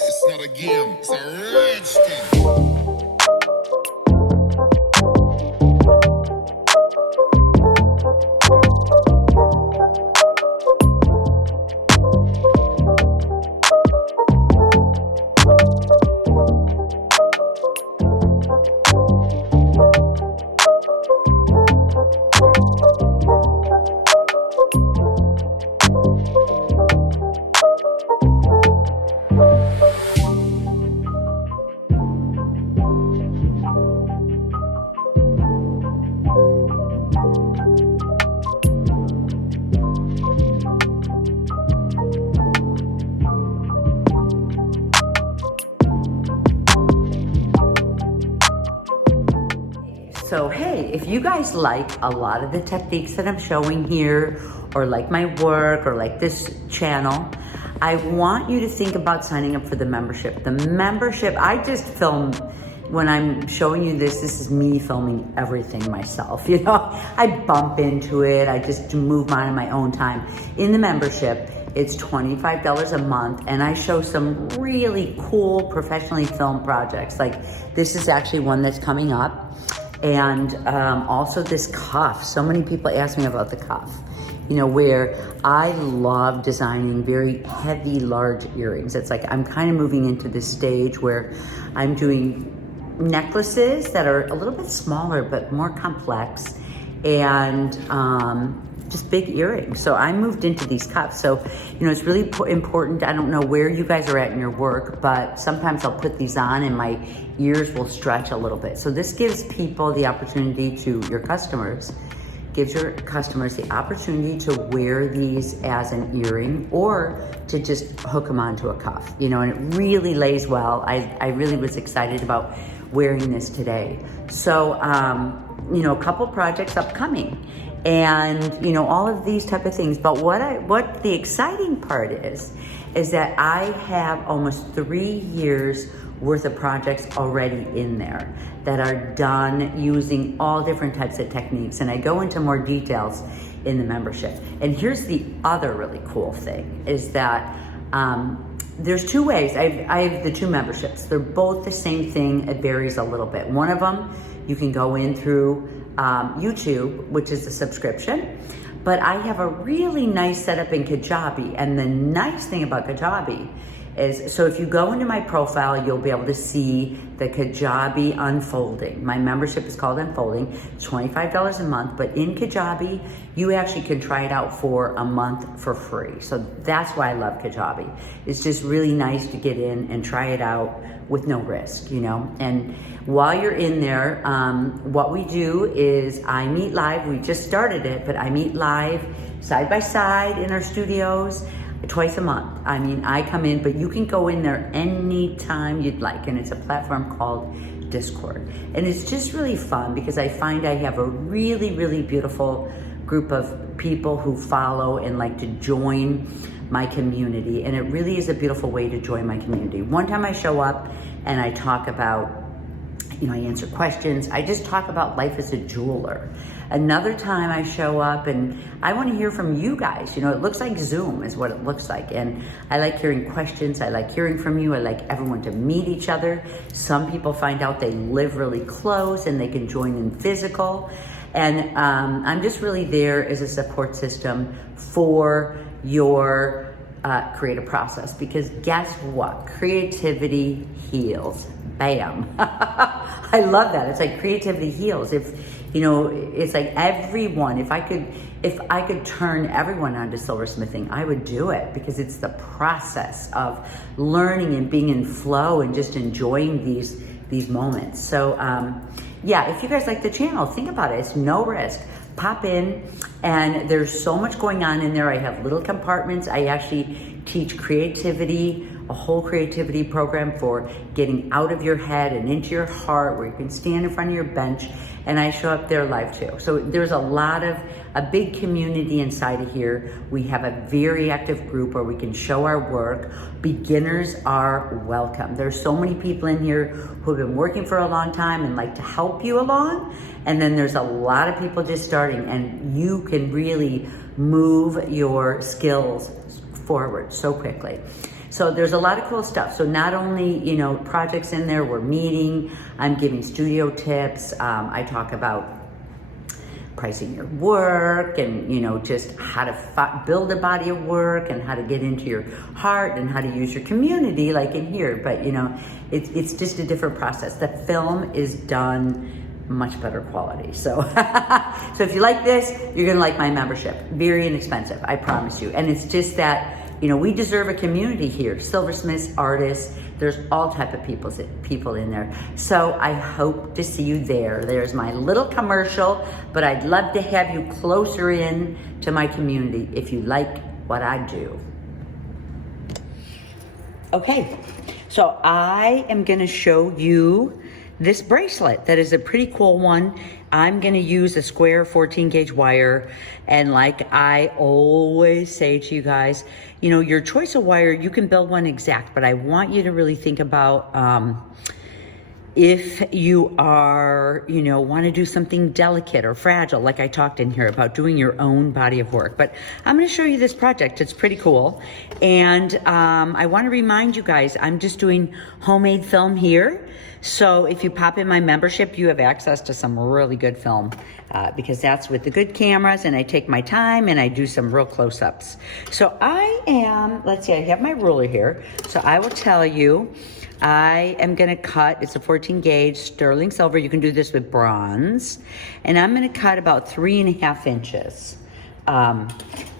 It's not a game, it's a rich thing. So hey, if you guys like a lot of the techniques that I'm showing here, or like my work, or like this channel, I want you to think about signing up for the membership. The membership, I just film, when I'm showing you this is me filming everything myself, you know? I bump into it, I just move mine in my own time. In the membership, it's $25 a month, and I show some really cool professionally filmed projects. Like this is actually one that's coming up. And also this cuff. So many people ask me about the cuff, you know, where I love designing very heavy, large earrings. It's like I'm kind of moving into this stage where I'm doing necklaces that are a little bit smaller, but more complex, and just big earrings. So I moved into these cuffs. So, you know, it's really important. I don't know where you guys are at in your work, but sometimes I'll put these on and my ears will stretch a little bit. So this gives people the opportunity to, your customers, gives your customers the opportunity to wear these as an earring or to just hook them onto a cuff, you know, and it really lays well. I really was excited about wearing this today. So, you know, a couple projects upcoming, and you know, all of these type of things. But what the exciting part is that I have almost 3 years worth of projects already in there that are done using all different types of techniques, and I go into more details in the membership. And here's the other really cool thing is that there's two ways. I have the two memberships. They're both the same thing. It varies a little bit. One of them you can go in through YouTube, which is a subscription, but I have a really nice setup in Kajabi. And the nice thing about Kajabi is, so if you go into my profile, you'll be able to see the Kajabi Unfolding. My membership is called Unfolding. It's $25 a month, but in Kajabi, you actually can try it out for a month for free. So that's why I love Kajabi. It's just really nice to get in and try it out with no risk, you know? And while you're in there, what we do is I meet live. We just started it, but I meet live side by side in our studios twice a month. I mean, I come in, but you can go in there anytime you'd like. And it's a platform called Discord. And it's just really fun because I find I have a really, really beautiful group of people who follow and like to join my community. And it really is a beautiful way to join my community. One time I show up and I talk about, you know, I answer questions. I just talk about life as a jeweler. Another time I show up and I want to hear from you guys. You know, it looks like Zoom is what it looks like. And I like hearing questions. I like hearing from you. I like everyone to meet each other. Some people find out they live really close and they can join in physical. And I'm just really there as a support system for your creative process, because guess what? Creativity heals. Bam. I love that. It's like creativity heals. If, you know, it's like everyone, if I could turn everyone onto silversmithing, I would do it, because it's the process of learning and being in flow and just enjoying these moments. So yeah, if you guys like the channel, think about it. It's no risk. Pop in, and there's so much going on in there. I have little compartments. I actually teach creativity, a whole creativity program for getting out of your head and into your heart, where you can stand in front of your bench, and I show up there live too. So there's a big community inside of here. We have a very active group where we can show our work. Beginners are welcome. There's so many people in here who have been working for a long time and like to help you along. And then there's a lot of people just starting, and you can really move your skills forward so quickly. So there's a lot of cool stuff. So not only, you know, projects in there, we're meeting, I'm giving studio tips. I talk about pricing your work and, you know, just how to build a body of work and how to get into your heart and how to use your community like in here. But, you know, it's just a different process. The film is done much better quality. So, so if you like this, you're going to like my membership. Very inexpensive, I promise you. And it's just that, you know, we deserve a community here. Silversmiths, artists, there's all type of people in there. So I hope to see you there. There's my little commercial, but I'd love to have you closer in to my community if you like what I do. Okay, so I am gonna show you this bracelet that is a pretty cool one. I'm gonna use a square 14 gauge wire, and like I always say to you guys, you know, your choice of wire, you can build one exact, but I want you to really think about if you are, you know, want to do something delicate or fragile, like I talked in here about doing your own body of work. But I'm going to show you this project. It's pretty cool. And I want to remind you guys, I'm just doing homemade film here. So if you pop in my membership, you have access to some really good film because that's with the good cameras, and I take my time and I do some real close-ups. So I am, let's see, I have my ruler here. So I will tell you, I am gonna cut, it's a 14 gauge sterling silver. You can do this with bronze. And I'm gonna cut about 3.5 inches and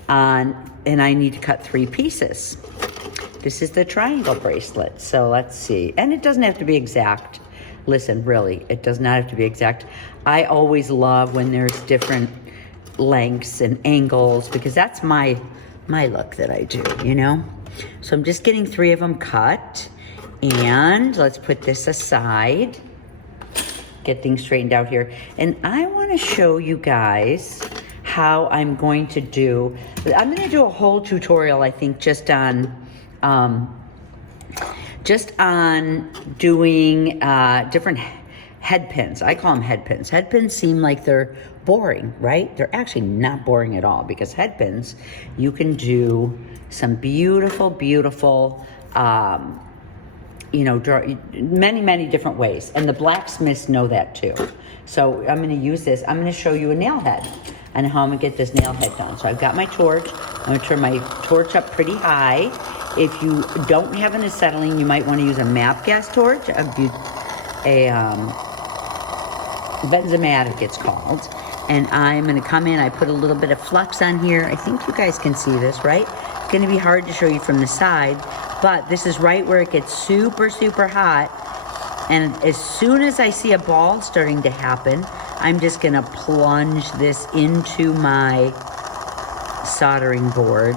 I need to cut 3 pieces. This is the triangle bracelet. So let's see. And it doesn't have to be exact. Listen, really, it does not have to be exact. I always love when there's different lengths and angles because that's my look that I do, you know? So I'm just getting 3 of them cut. And let's put this aside. Get things straightened out here. And I want to show you guys how I'm going to do, I'm going to do a whole tutorial, I think, just on doing different head pins. I call them head pins. Head pins seem like they're boring, right? They're actually not boring at all because head pins, you can do some beautiful, beautiful, you know, many different ways. And the blacksmiths know that too. So I'm going to use this. I'm going to show you a nail head and how I'm going to get this nail head done. So I've got my torch. I'm going to turn my torch up pretty high. If you don't have an acetylene, you might want to use a MAP gas torch, a benzomatic it's called. And I'm going to come in, I put a little bit of flux on here. I think you guys can see this, right? It's going to be hard to show you from the side, but this is right where it gets super, super hot. And as soon as I see a ball starting to happen, I'm just going to plunge this into my soldering board.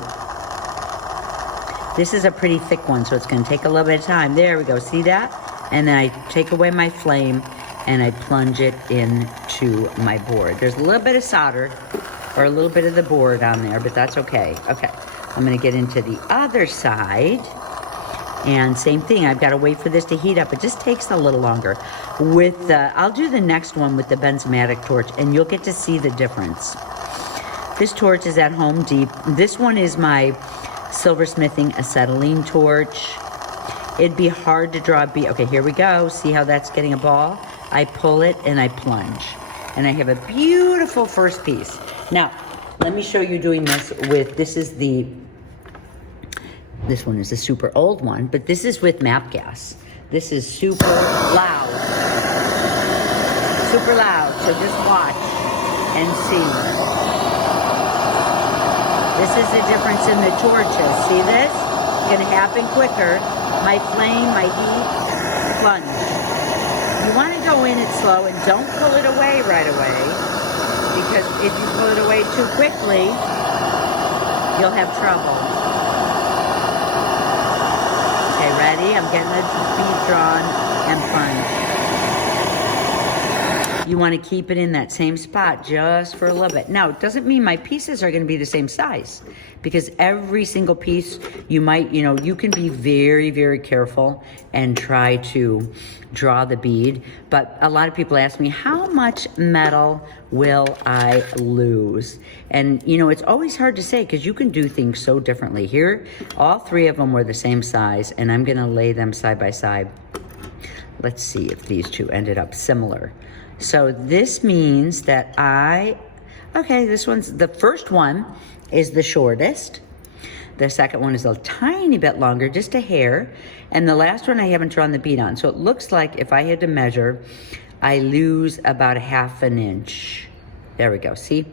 This is a pretty thick one, so it's going to take a little bit of time. There we go. See that? And then I take away my flame and I plunge it into my board. There's a little bit of solder or a little bit of the board on there, but that's okay. Okay. I'm going to get into the other side. And same thing, I've got to wait for this to heat up. It just takes a little longer. I'll do the next one with the benzomatic torch, and you'll get to see the difference. This torch is at Home Depot. This one is my silversmithing acetylene torch. It'd be hard to draw a bead. Okay, here we go. See how that's getting a ball? I pull it and I plunge. And I have a beautiful first piece. Now, let me show you doing this with, this one is a super old one, but this is with MAP gas. This is super loud. Super loud, so just watch and see. This is the difference in the torches. See this? It's gonna happen quicker. My flame, my heat, plunge. You wanna go in it slow and don't pull it away right away, because if you pull it away too quickly, you'll have trouble. Okay, ready? I'm getting the bead drawn and plunge. you want to keep it in that same spot just for a little bit. Now, it doesn't mean my pieces are going to be the same size, because every single piece you might, you can be very, very careful and try to draw the bead. But a lot of people ask me, how much metal will I lose? And it's always hard to say, because you can do things so differently. Here, all three of them were the same size, and I'm going to lay them side by side. Let's see if these two ended up similar. So this means that the first one is the shortest. The second one is a tiny bit longer, just a hair. And the last one I haven't drawn the bead on. So it looks like if I had to measure, I lose about 1/2 an inch. There we go, see?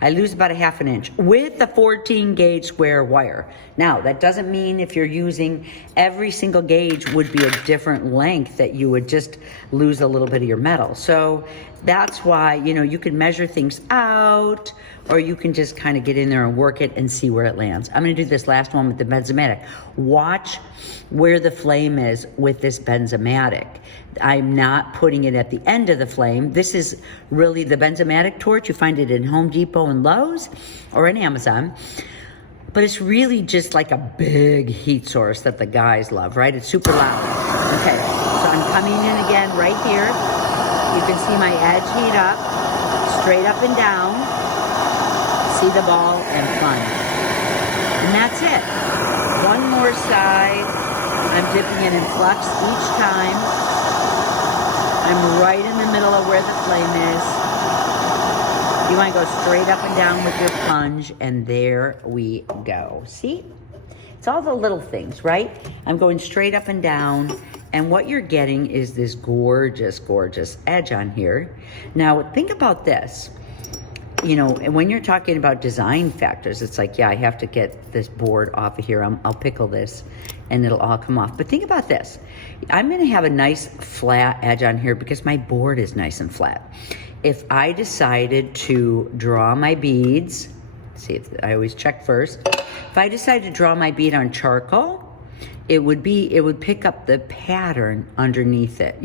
I lose about 1/2 an inch with a 14 gauge square wire. Now, that doesn't mean if you're using every single gauge would be a different length that you would just lose a little bit of your metal. So that's why, you can measure things out, or you can just kind of get in there and work it and see where it lands. I'm gonna do this last one with the benzomatic. Watch where the flame is with this benzomatic. I'm not putting it at the end of the flame. This is really the benzomatic torch. You find it in Home Depot and Lowe's or in Amazon. But it's really just like a big heat source that the guys love, right? It's super loud. Okay, so I'm coming in again right here. You can see my edge heat up, straight up and down. See the ball and plunge. And that's it. One more side. I'm dipping it in flux each time. I'm right in the middle of where the flame is. You want to go straight up and down with your plunge, and there we go. See? It's all the little things, right? I'm going straight up and down, and what you're getting is this gorgeous, gorgeous edge on here. Now, think about this. When you're talking about design factors, it's like, yeah, I have to get this board off of here. I'll pickle this and it'll all come off. But think about this. I'm going to have a nice flat edge on here because my board is nice and flat. If I decided to draw my beads, see, if I always check first. If I decided to draw my bead on charcoal, it would pick up the pattern underneath it,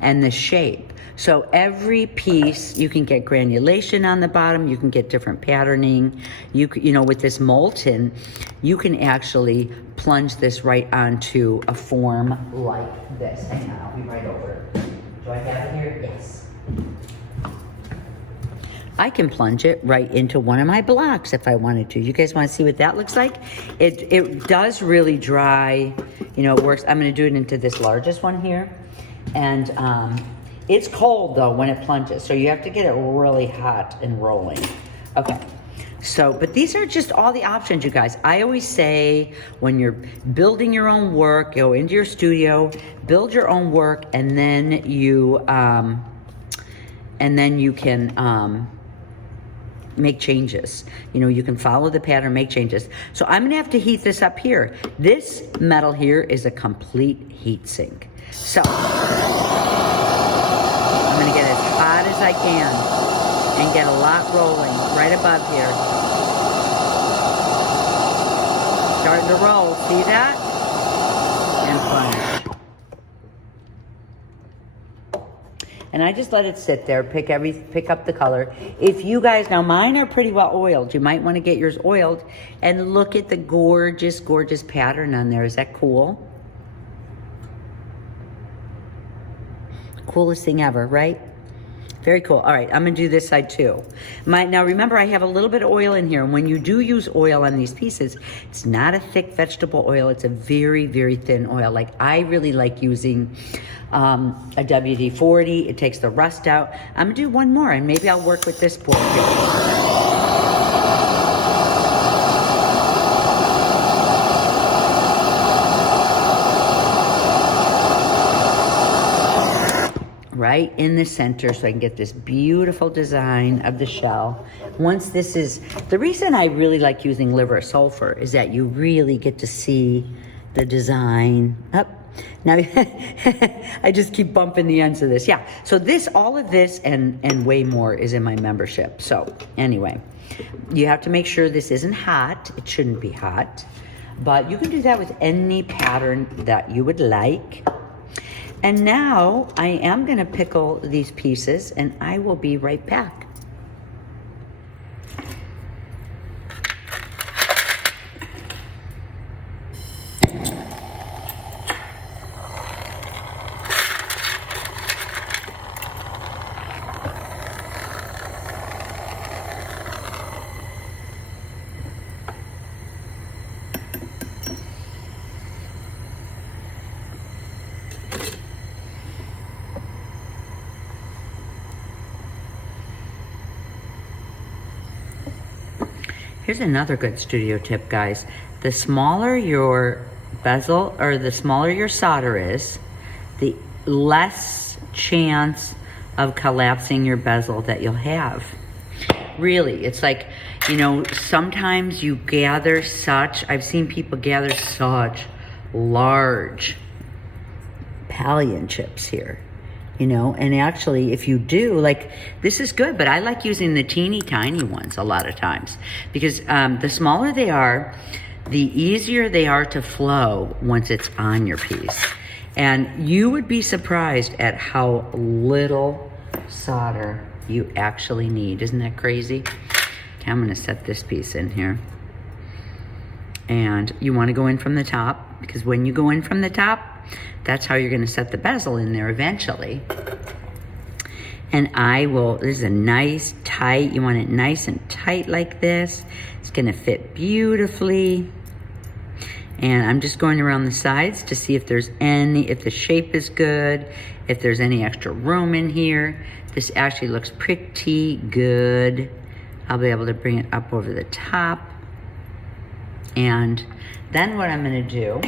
and the shape. So every piece, you can get granulation on the bottom, you can get different patterning. With this molten, you can actually plunge this right onto a form like this. Hang on, I'll be right over. Do I have it here? Yes. I can plunge it right into one of my blocks if I wanted to. You guys want to see what that looks like? It does really dry, it works. I'm going to do it into this largest one here. And it's cold though when it plunges, so you have to get it really hot and rolling. Okay, but these are just all the options, you guys. I always say when you're building your own work, go into your studio, build your own work, and then you can make changes. You can follow the pattern, make changes. So I'm gonna have to heat this up here. This metal here is a complete heat sink. So I'm gonna get as hot as I can and get a lot rolling right above here. Starting to roll, see that? And plunge. And I just let it sit there, pick up the color. If you guys, now mine are pretty well oiled. You might want to get yours oiled, and look at the gorgeous, gorgeous pattern on there. Is that cool? Coolest thing ever, right? Very cool. All right, I'm gonna do this side too. Now remember, I have a little bit of oil in here, and when you do use oil on these pieces, it's not a thick vegetable oil, it's a very, very thin oil. Like, I really like using a WD-40. It takes the rust out. I'm gonna do one more, and maybe I'll work with this board here. Right in the center, so I can get this beautiful design of the shell. Once this is, the reason I really like using liver of sulfur is that you really get to see the design. Up. Now, I just keep bumping the ends of this. Yeah, so all of this and way more is in my membership. So anyway, you have to make sure this isn't hot. It shouldn't be hot, but you can do that with any pattern that you would like. And now I am gonna pickle these pieces and I will be right back. Here's another good studio tip, guys. The smaller your bezel or the smaller your solder is, the less chance of collapsing your bezel that you'll have. Really, it's like, you know, sometimes you gather I've seen people gather such large pallium chips here. You know, and actually if you do, like, this is good, but I like using the teeny tiny ones a lot of times because the smaller they are, the easier they are to flow once it's on your piece. And you would be surprised at how little solder you actually need. Isn't that crazy? Okay, I'm gonna set this piece in here. And you wanna go in from the top because when you go in from the top, that's how you're gonna set the bezel in there eventually. And this is a nice tight, you want it nice and tight like this. It's gonna fit beautifully. And I'm just going around the sides to see if the shape is good, if there's any extra room in here. This actually looks pretty good. I'll be able to bring it up over the top. And then what I'm gonna do,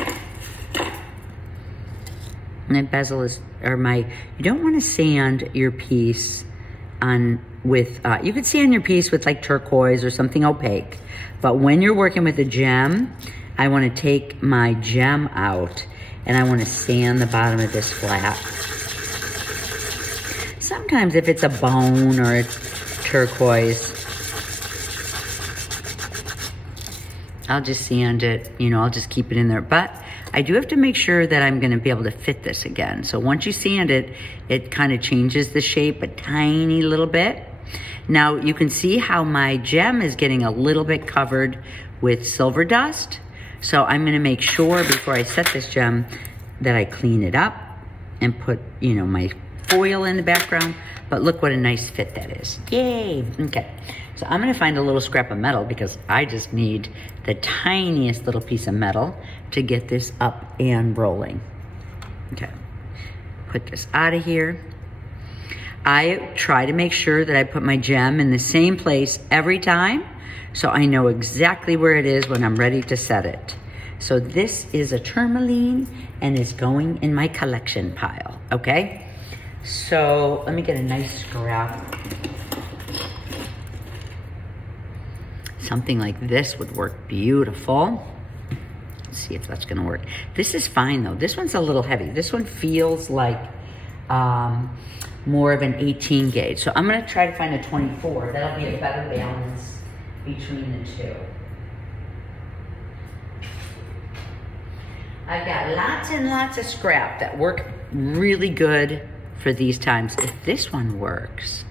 my bezel is, you don't want to sand your piece you could sand your piece with like turquoise or something opaque. But when you're working with a gem, I want to take my gem out and I want to sand the bottom of this flat. Sometimes if it's a bone or a turquoise, I'll just sand it, you know, I'll just keep it in there. But I do have to make sure that I'm gonna be able to fit this again. So once you sand it, it kind of changes the shape a tiny little bit. Now you can see how my gem is getting a little bit covered with silver dust. So I'm gonna make sure before I set this gem that I clean it up and put, you know, my foil in the background. But look what a nice fit that is. Yay, okay. So I'm gonna find a little scrap of metal because I just need the tiniest little piece of metal to get this up and rolling. Okay, put this out of here. I try to make sure that I put my gem in the same place every time so I know exactly where it is when I'm ready to set it. So this is a tourmaline and is going in my collection pile, okay? So let me get a nice scrap. Something like this would work beautiful. Let's see if that's gonna work. This is fine though. This one's a little heavy. This one feels like more of an 18 gauge. So I'm gonna try to find a 24. That'll be a better balance between the two. I've got lots and lots of scrap that work really good for these times. If this one works,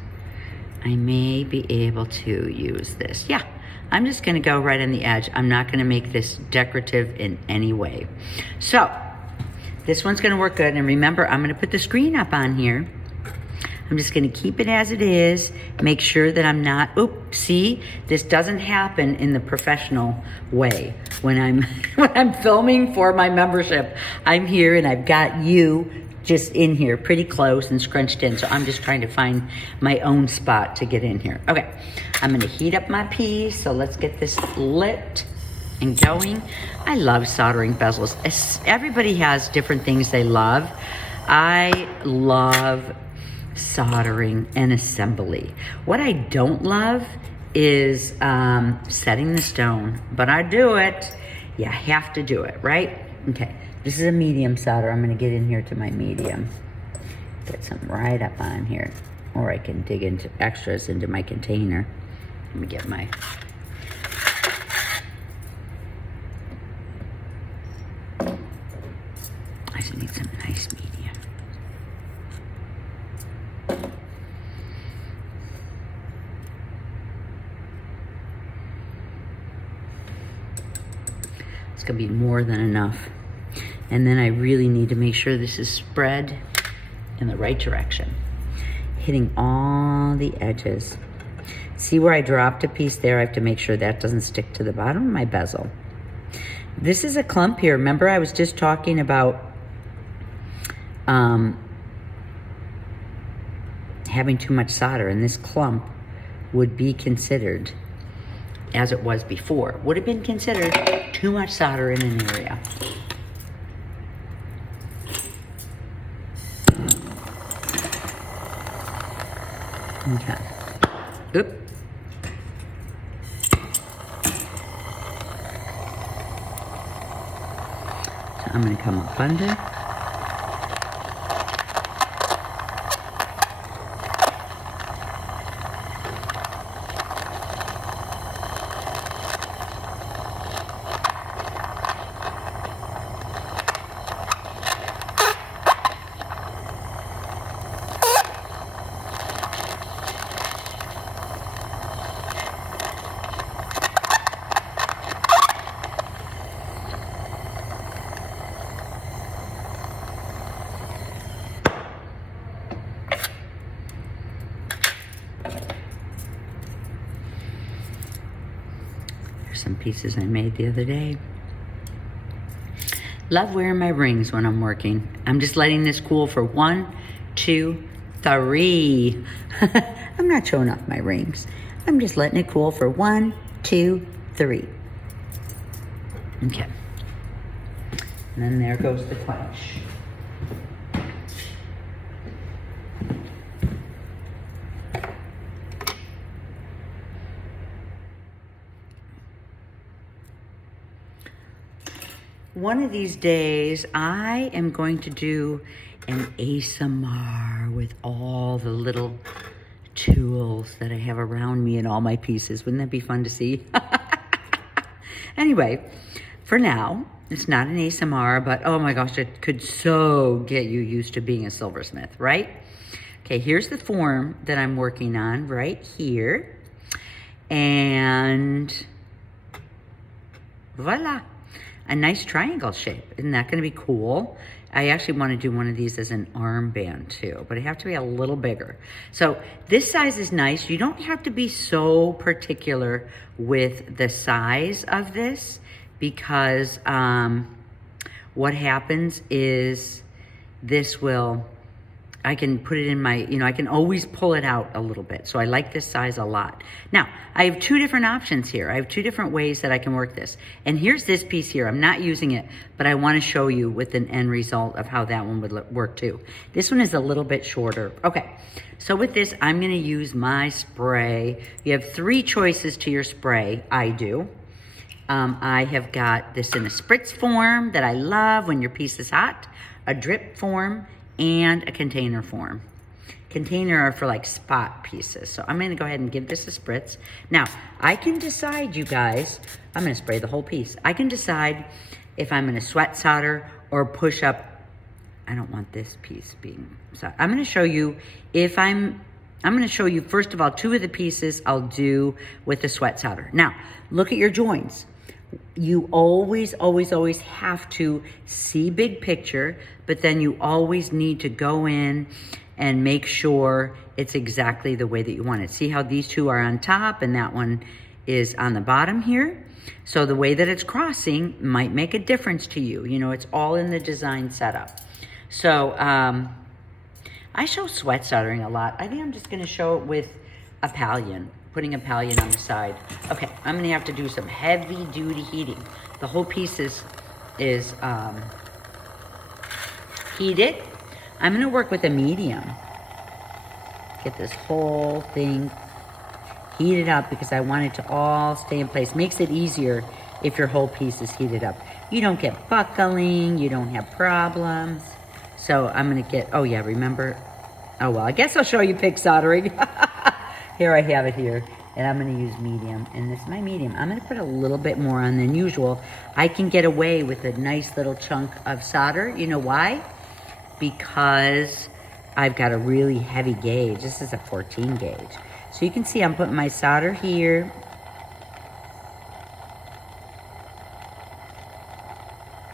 I may be able to use this. Yeah. I'm just gonna go right on the edge. I'm not gonna make this decorative in any way. So, this one's gonna work good. And remember, I'm gonna put the screen up on here. I'm just gonna keep it as it is. Make sure that I'm not, see, this doesn't happen in the professional way. When I'm filming for my membership, I'm here and I've got you just in here pretty close and scrunched in. So I'm just trying to find my own spot to get in here. Okay, I'm gonna heat up my piece. So let's get this lit and going. I love soldering bezels. Everybody has different things they love. I love soldering and assembly. What I don't love is setting the stone, but I do it. You have to do it, right? Okay. This is a medium solder. I'm gonna get in here to my medium. Get some right up on here. Or I can dig into extras into my container. Let me get my... I just need some nice medium. gonna be more than enough. And then I really need to make sure this is spread in the right direction. Hitting all the edges. See where I dropped a piece there? I have to make sure that doesn't stick to the bottom of my bezel. This is a clump here. Remember I was just talking about having too much solder, and this clump would be considered, as it was before, would have been considered too much solder in an area. Okay. Oop. So I'm going to come up under. Some pieces I made the other day. Love wearing my rings when I'm working. I'm just letting this cool for 1, 2, 3. I'm not showing off my rings. I'm just letting it cool for 1, 2, 3. Okay. And then there goes the quench. One of these days, I am going to do an ASMR with all the little tools that I have around me and all my pieces. Wouldn't that be fun to see? Anyway, for now, it's not an ASMR, but oh my gosh, it could so get you used to being a silversmith, right? Okay, here's the form that I'm working on right here. And voila. A nice triangle shape. Isn't that going to be cool? I actually want to do one of these as an armband too, but I have to be a little bigger. So this size is nice. You don't have to be so particular with the size of this because what happens is this will, I can put it in my, I can always pull it out a little bit. So I like this size a lot. Now, I have 2 different options here. I have 2 different ways that I can work this. And here's this piece here. I'm not using it, but I want to show you with an end result of how that one would work too. This one is a little bit shorter. Okay, so with this, I'm going to use my spray. You have 3 choices to your spray. I do. I have got this in a spritz form that I love when your piece is hot, a drip form, and a container form. Container are for like spot pieces. So I'm gonna go ahead and give this a spritz. Now, I can decide, you guys, I'm gonna spray the whole piece. I can decide if I'm gonna sweat solder or push up. I don't want this piece being soldered. I'm gonna show you if I'm gonna show you, first of all, 2 of the pieces I'll do with the sweat solder. Now, look at your joints. You always, always, always have to see big picture, but then you always need to go in and make sure it's exactly the way that you want it. See how these 2 are on top and that one is on the bottom here? So the way that it's crossing might make a difference to you. It's all in the design setup. So I show sweat soldering a lot. I think I'm just gonna show it with a pallion. Putting a pallion on the side. Okay, I'm gonna have to do some heavy duty heating. The whole piece is heated. I'm gonna work with a medium. Get this whole thing heated up because I want it to all stay in place. Makes it easier if your whole piece is heated up. You don't get buckling, you don't have problems. So I'm gonna get, oh yeah, remember? Oh well, I guess I'll show you pick soldering. Here I have it here, and I'm gonna use medium, and this is my medium. I'm gonna put a little bit more on than usual. I can get away with a nice little chunk of solder. You know why? Because I've got a really heavy gauge. This is a 14 gauge. So you can see I'm putting my solder here.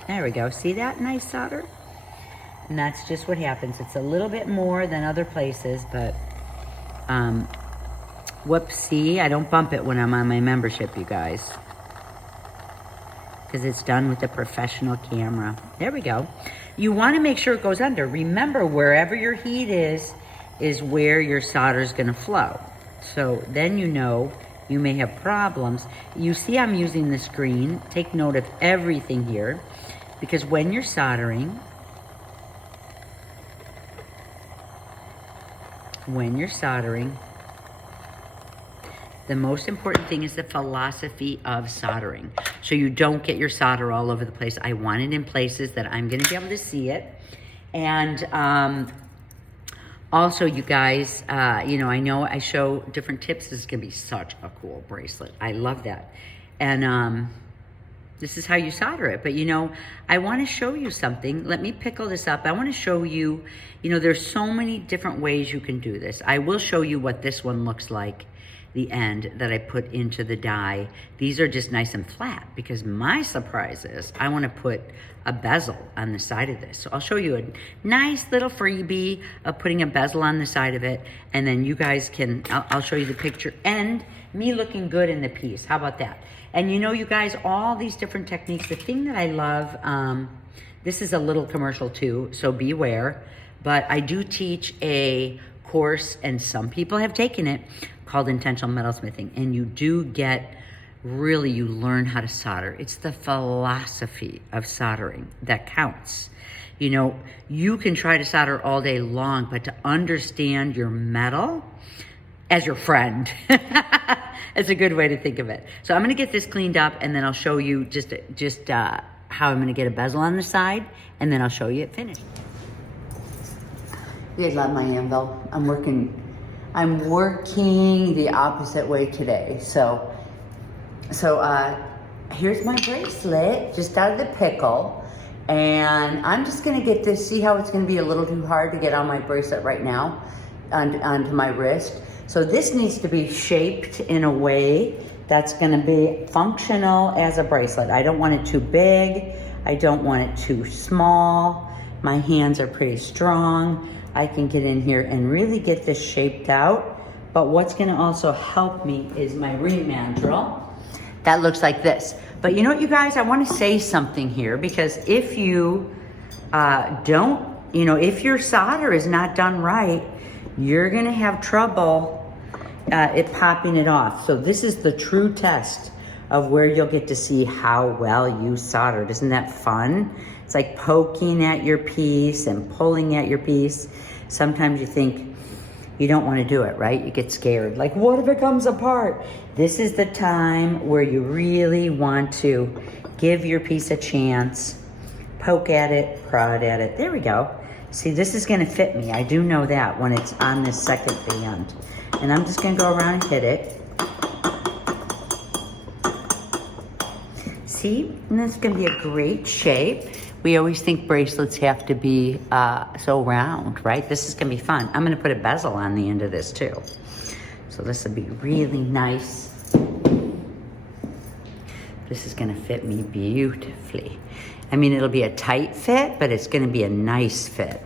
There we go. See that nice solder? And that's just what happens. It's a little bit more than other places, but whoops, see, I don't bump it when I'm on my membership, you guys, because it's done with a professional camera. There we go. You want to make sure it goes under. Remember, wherever your heat is where your solder is going to flow. So then you know you may have problems. You see I'm using the screen. Take note of everything here, because when you're soldering, the most important thing is the philosophy of soldering. So you don't get your solder all over the place. I want it in places that I'm gonna be able to see it. And also, you guys, you know, I know I show different tips. This is gonna be such a cool bracelet. I love that. And this is how you solder it. But you know, I wanna show you something. Let me pickle this up. I wanna show you, you know, there's so many different ways you can do this. I will show you what this one looks like, the end that I put into the die. These are just nice and flat, because my surprise is I wanna put a bezel on the side of this. So I'll show you a nice little freebie of putting a bezel on the side of it, and then you guys can, I'll show you the picture and me looking good in the piece. How about that? And you know, you guys, all these different techniques, the thing that I love, this is a little commercial too, so beware, but I do teach a course, and some people have taken it, called Intentional Metalsmithing, and you do get, really, you learn how to solder. It's the philosophy of soldering that counts. You know, you can try to solder all day long, but to understand your metal as your friend, it's a good way to think of it. So I'm gonna get this cleaned up, and then I'll show you just how I'm gonna get a bezel on the side, and then I'll show you it finished. You guys love my anvil. I'm working the opposite way today. So here's my bracelet, just out of the pickle. And I'm just gonna get this, see how it's gonna be a little too hard to get on my bracelet right now, onto my wrist. So this needs to be shaped in a way that's gonna be functional as a bracelet. I don't want it too big. I don't want it too small. My hands are pretty strong. I can get in here and really get this shaped out. But what's gonna also help me is my ring mandrel. That looks like this. But you know what, you guys, I wanna say something here, because if you don't, you know, if your solder is not done right, you're gonna have trouble it popping it off. So this is the true test of where you'll get to see how well you soldered. Isn't that fun? It's like poking at your piece and pulling at your piece. Sometimes you think you don't want to do it, right? You get scared. Like, what if it comes apart? This is the time where you really want to give your piece a chance. Poke at it, prod at it. There we go. See, this is gonna fit me. I do know that when it's on this second band. And I'm just gonna go around and hit it. See, and that's gonna be a great shape. We always think bracelets have to be so round, right? This is gonna be fun. I'm gonna put a bezel on the end of this too. So this will be really nice. This is gonna fit me beautifully. I mean, it'll be a tight fit, but it's gonna be a nice fit.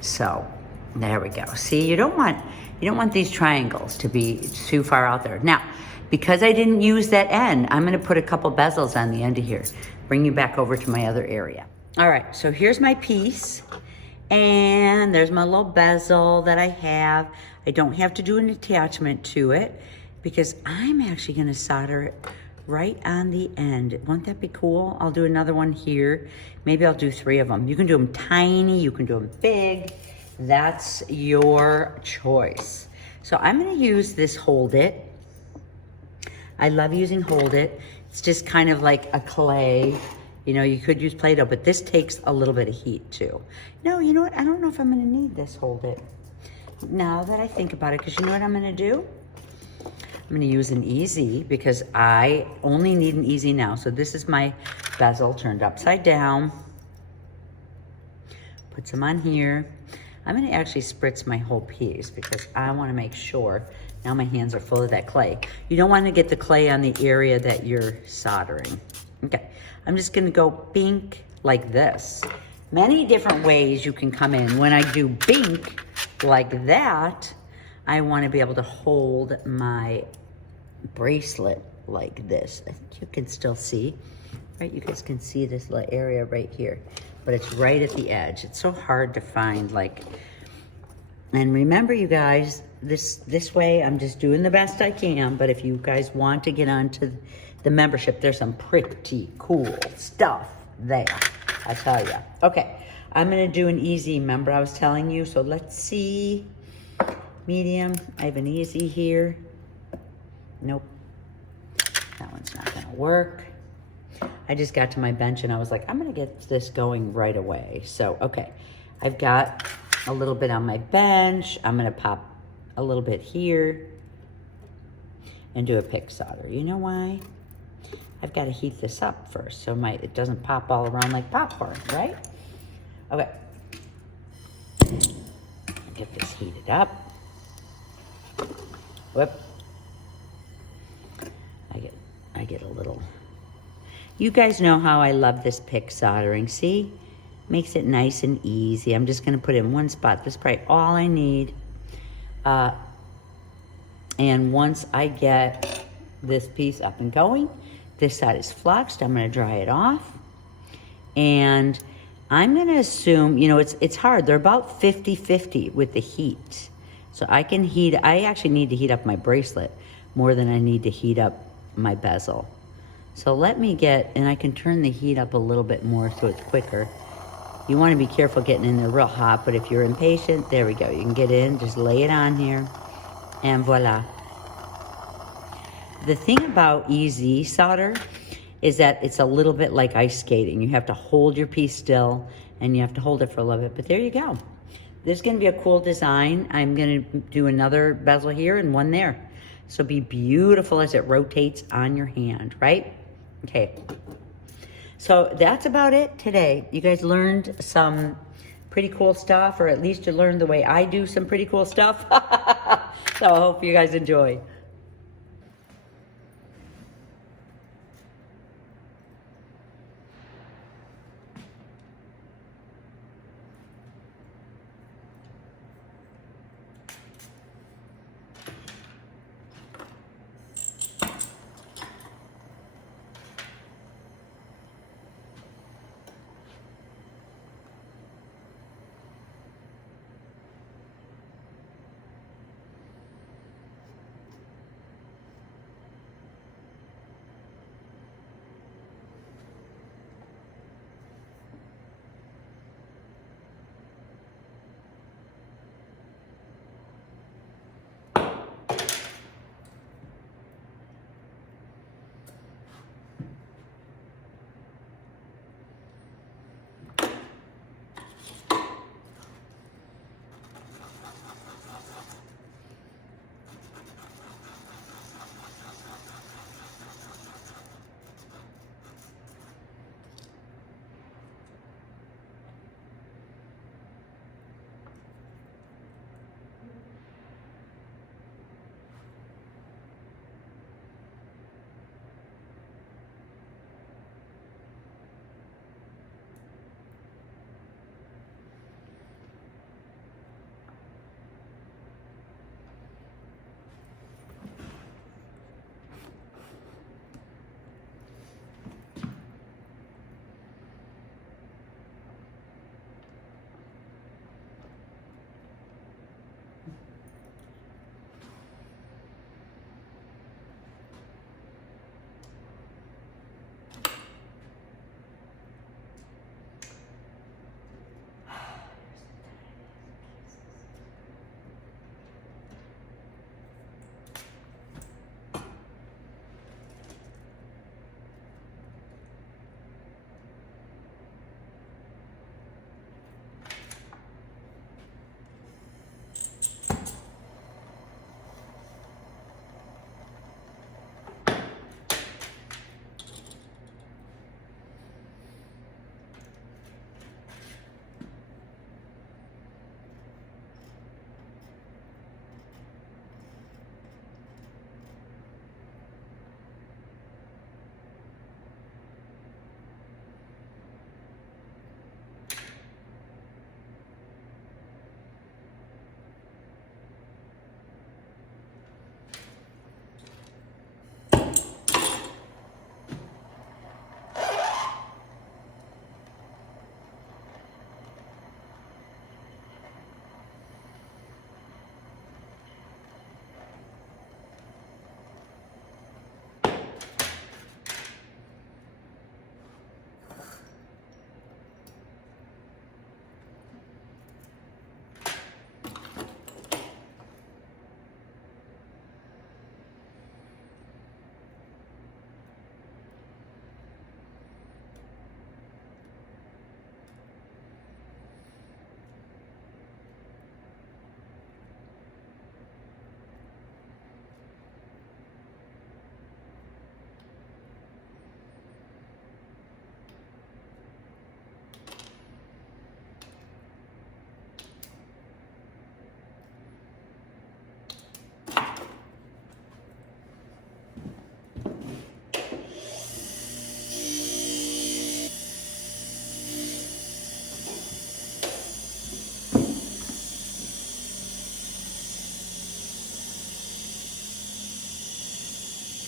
So there we go. See, you don't want these triangles to be too far out there. Now, because I didn't use that end, I'm gonna put a couple bezels on the end of here. Bring you back over to my other area. All right, so here's my piece, and there's my little bezel that I have. I don't have to do an attachment to it because I'm actually gonna solder it right on the end. Won't that be cool? I'll do another one here. Maybe I'll do 3 of them. You can do them tiny, you can do them big. That's your choice. So I'm gonna use this Hold It. I love using Hold It. It's just kind of like a clay. You know, you could use Play-Doh, but this takes a little bit of heat too. No, you know what? I don't know if I'm gonna need this Hold It. Now that I think about it, because you know what I'm gonna do? I'm gonna use an easy because I only need an easy now. So this is my bezel turned upside down. Put some on here. I'm gonna actually spritz my whole piece because I wanna make sure. Now my hands are full of that clay. You don't wanna get the clay on the area that you're soldering. Okay, I'm just gonna go pink like this. Many different ways you can come in. When I do pink like that, I wanna be able to hold my bracelet like this. I think you can still see, right? You guys can see this little area right here, but it's right at the edge. It's so hard to find, like, and remember you guys, this way I'm just doing the best I can, but if you guys want to get onto the membership, there's some pretty cool stuff there, I tell you. Okay, I'm gonna do an easy, remember I was telling you, so let's see. Medium, I have an easy here. Nope, that one's not gonna work. I just got to my bench and I was like, I'm gonna get this going right away. So, okay, I've got a little bit on my bench. I'm gonna pop a little bit here and do a pick solder. You know why? I've got to heat this up first so it doesn't pop all around like popcorn, right? Okay. Get this heated up. Whoop. I get a little. You guys know how I love this pick soldering. See? Makes it nice and easy. I'm just gonna put it in one spot. This is probably all I need. And once I get this piece up and going, this side is fluxed. I'm gonna dry it off. And I'm gonna assume, you know, it's hard. They're about 50-50 with the heat. So I actually need to heat up my bracelet more than I need to heat up my bezel. So let me and I can turn the heat up a little bit more so it's quicker. You wanna be careful getting in there real hot, but if you're impatient, there we go. You can get in, just lay it on here, and voila. The thing about easy solder is that it's a little bit like ice skating. You have to hold your piece still and you have to hold it for a little bit, but there you go. This is gonna be a cool design. I'm gonna do another bezel here and one there. So be beautiful as it rotates on your hand, right? Okay. So that's about it today. You guys learned some pretty cool stuff, or at least you learned the way I do some pretty cool stuff. So I hope you guys enjoy.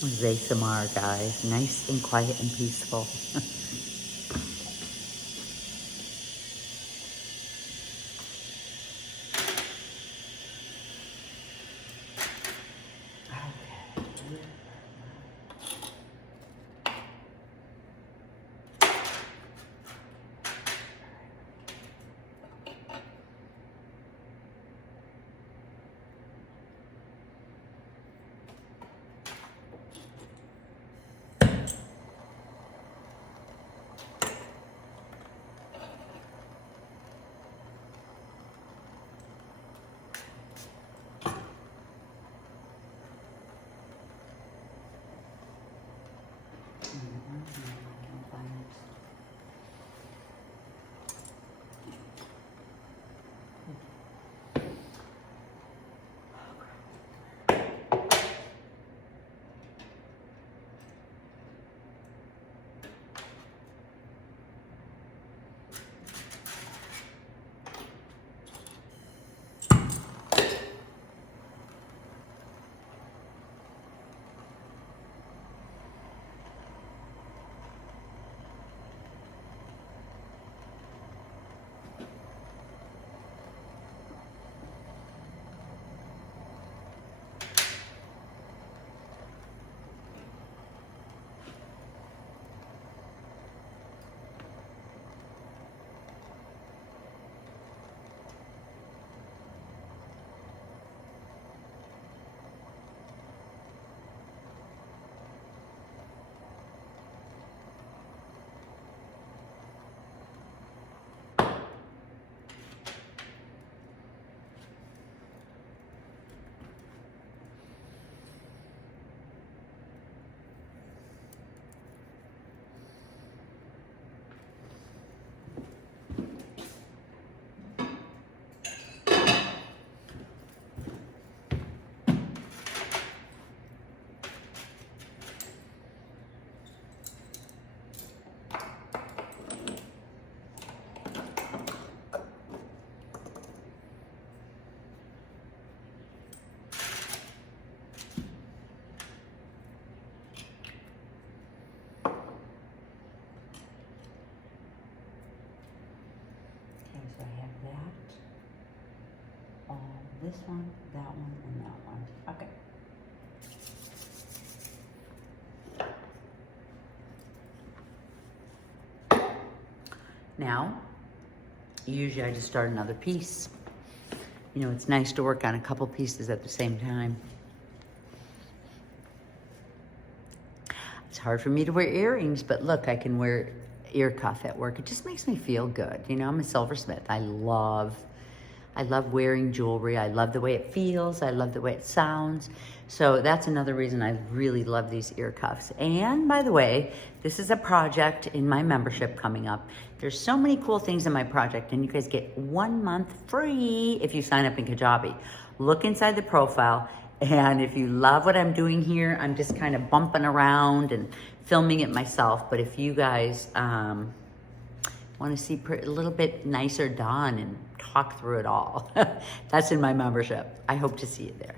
This is ASMR, guys. Nice and quiet and peaceful. So I have that, this one, that one, and that one. Okay. Now, usually I just start another piece. You know, it's nice to work on a couple pieces at the same time. It's hard for me to wear earrings, but look, I can wear ear cuff at work. It just makes me feel good. You know, I'm a silversmith. I love wearing jewelry. I love the way it feels. I love the way it sounds. So that's another reason I really love these ear cuffs. And by the way, this is a project in my membership coming up. There's so many cool things in my project, and you guys get 1 month free if you sign up in Kajabi. Look inside the profile. And if you love what I'm doing here, I'm just kind of bumping around and filming it myself. But if you guys want to see a little bit nicer done and talk through it all, that's in my membership. I hope to see you there.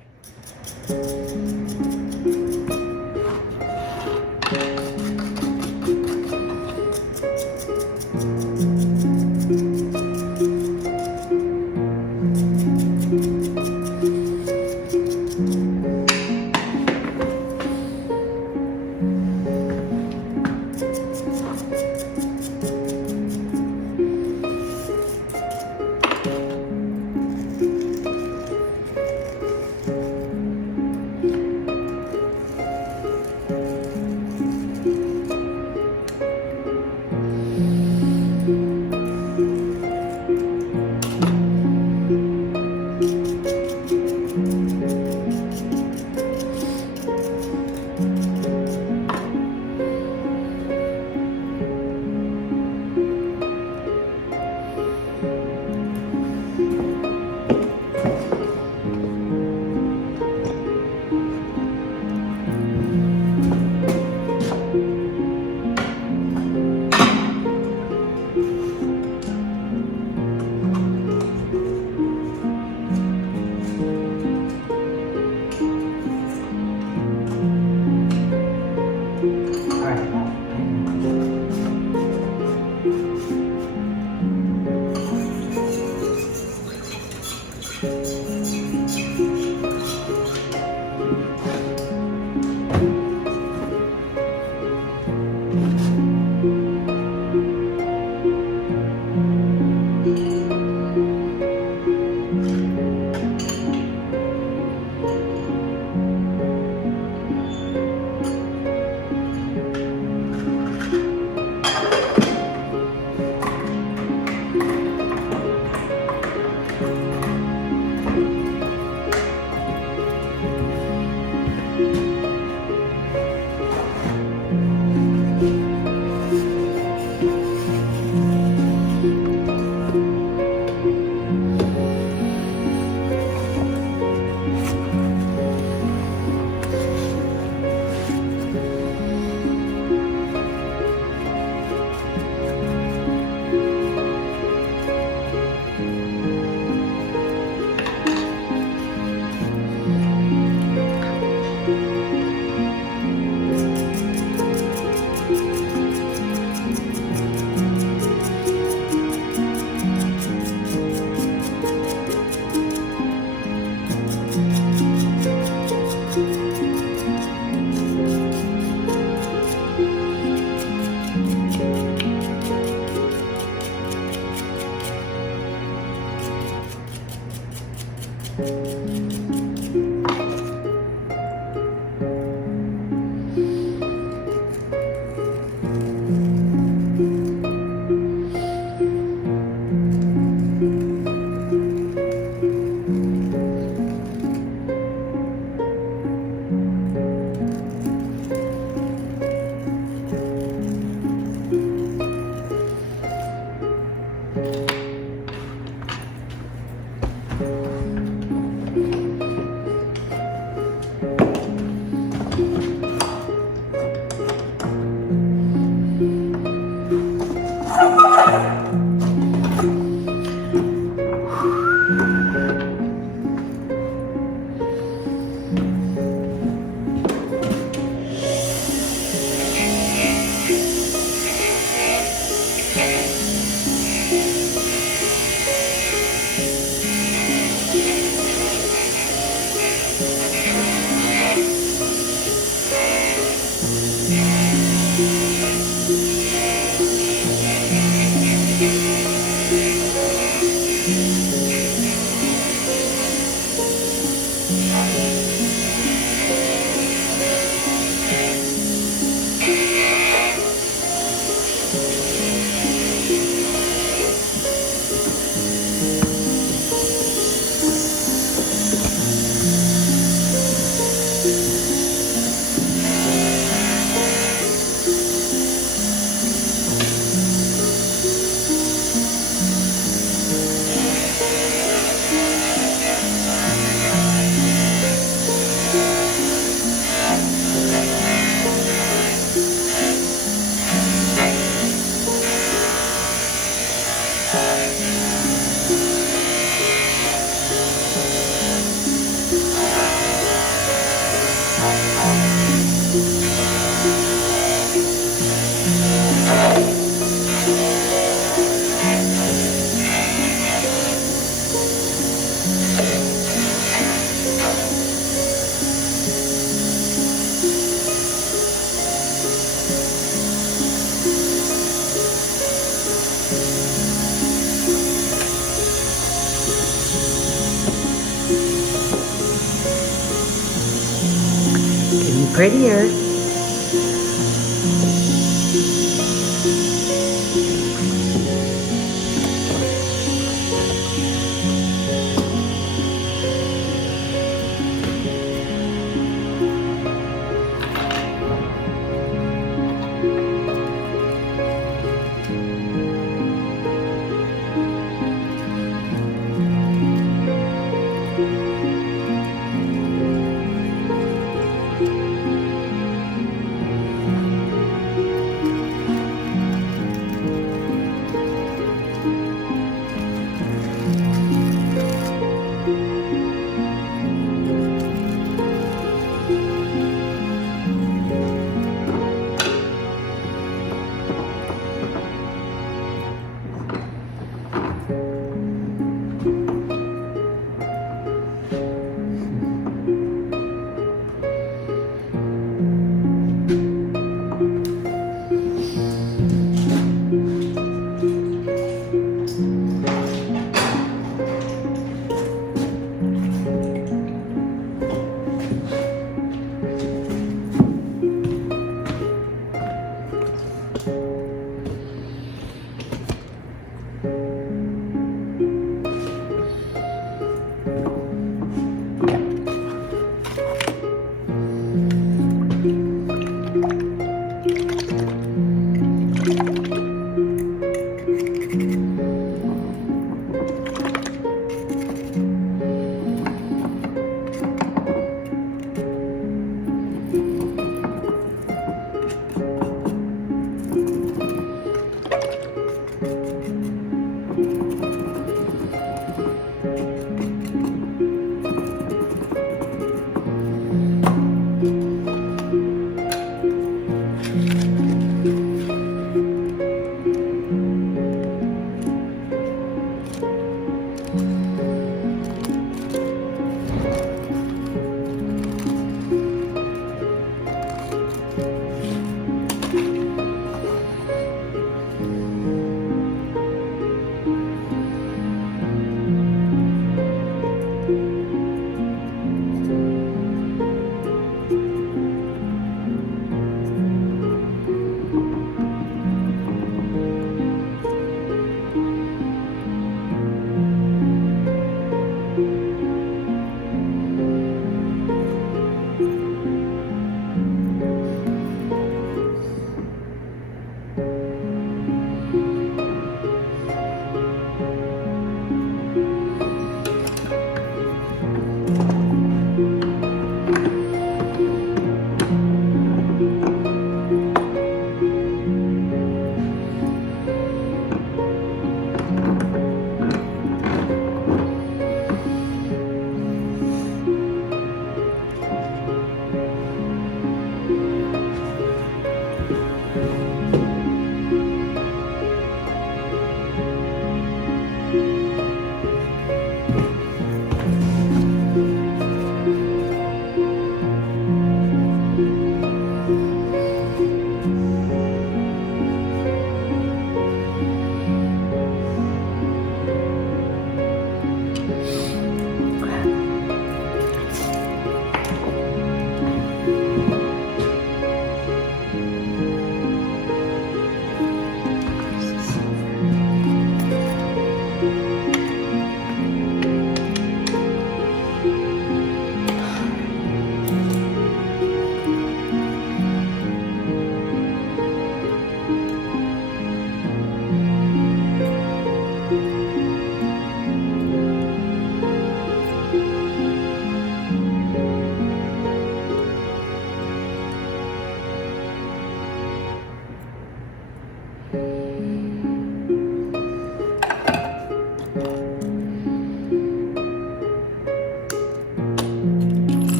Getting prettier.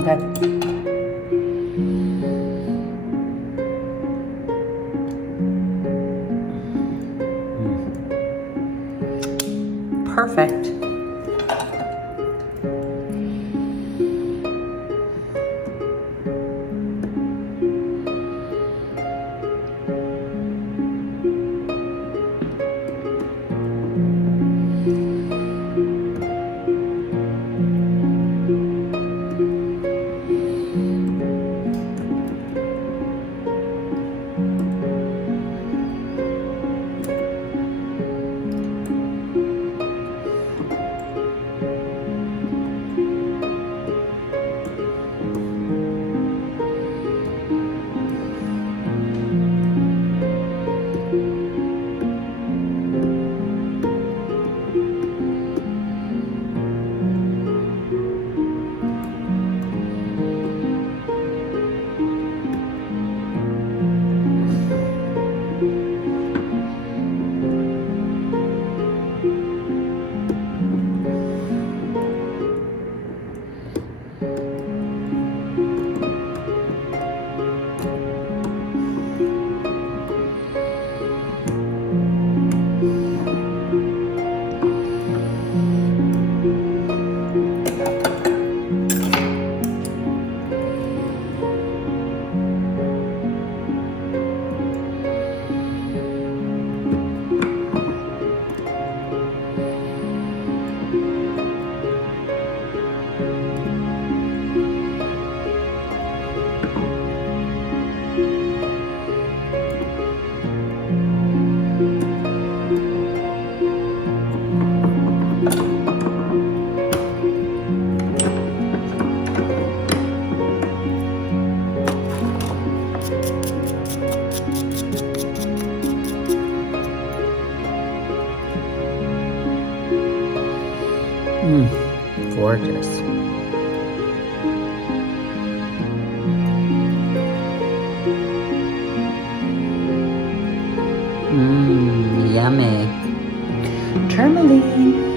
Okay. Perfect. Gorgeous. Yummy. Tourmaline.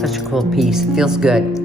Such a cool piece. It feels good.